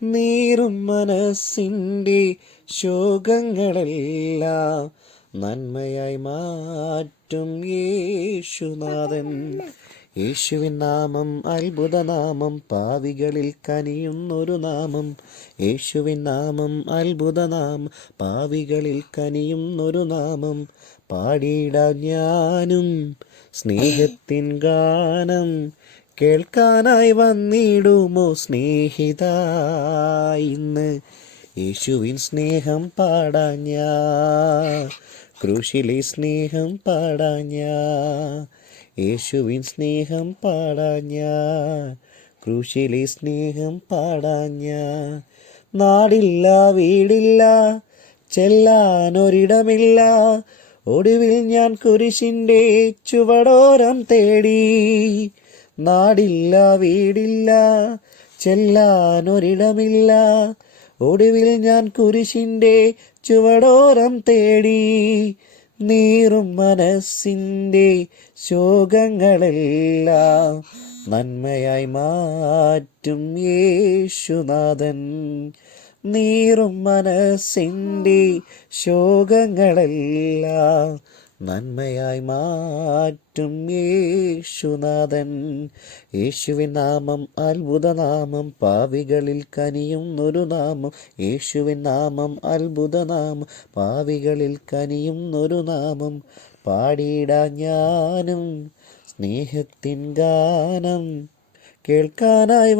നീറും മനസ്സിൻ്റെ ശോകങ്ങളെല്ലാം നന്മയായി മാറ്റും യേശുനാഥൻ. യേശുവിൻ നാമം അത്ഭുതനാമം, പാവികളിൽ കനിയുന്നൊരു നാമം. യേശുവിൻ നാമം അത്ഭുതനാമം, പാവികളിൽ കനിയുന്നൊരു നാമം. പാടിയിടാം ഞാനും സ്നേഹത്തിൻ ഗാനം, കേൾക്കാനായി വന്നിടുമോ സ്നേഹിത ഇന്ന്. യേശുവിൻ സ്നേഹം പാടാൻ ഞാൻ, ക്രൂശിലെ സ്നേഹം പാടാൻ ഞാൻ. യേശുവിൻ സ്നേഹം പാടാൻ ഞാൻ, ക്രൂശിലെ സ്നേഹം പാടാൻ ഞാൻ. നാടില്ല വീടില്ല ചെല്ലാനൊരിടമില്ല, ഒടുവിൽ ഞാൻ കുരിശിൻ്റെ ചുവടോരം തേടി. നാടില്ല വീടില്ല ചെല്ലാനൊരിടമില്ല, ഒടുവിൽ ഞാൻ കുരിശിൻ്റെ ചുവടോരം തേടി. നീറും മനസ്സിൻ്റെ ശോകങ്ങളെല്ലാം നന്മയായി മാറ്റും യേശുനാഥൻ. നീറും മനസ്സിൻ്റെ ശോകങ്ങളെല്ലാം നന്മയായി മാറ്റും യേശുനാഥൻ. യേശുവിൻ നാമം അത്ഭുതനാമം, പാവികളിൽ കനിയുന്നൊരു നാമം. യേശുവിൻ നാമം അത്ഭുതനാമം, പാവികളിൽ കനിയുന്നൊരു നാമം. പാടിയിടാൻ ഞാനും സ്നേഹത്തിൻ ഗാനം, കേൾക്കാനായി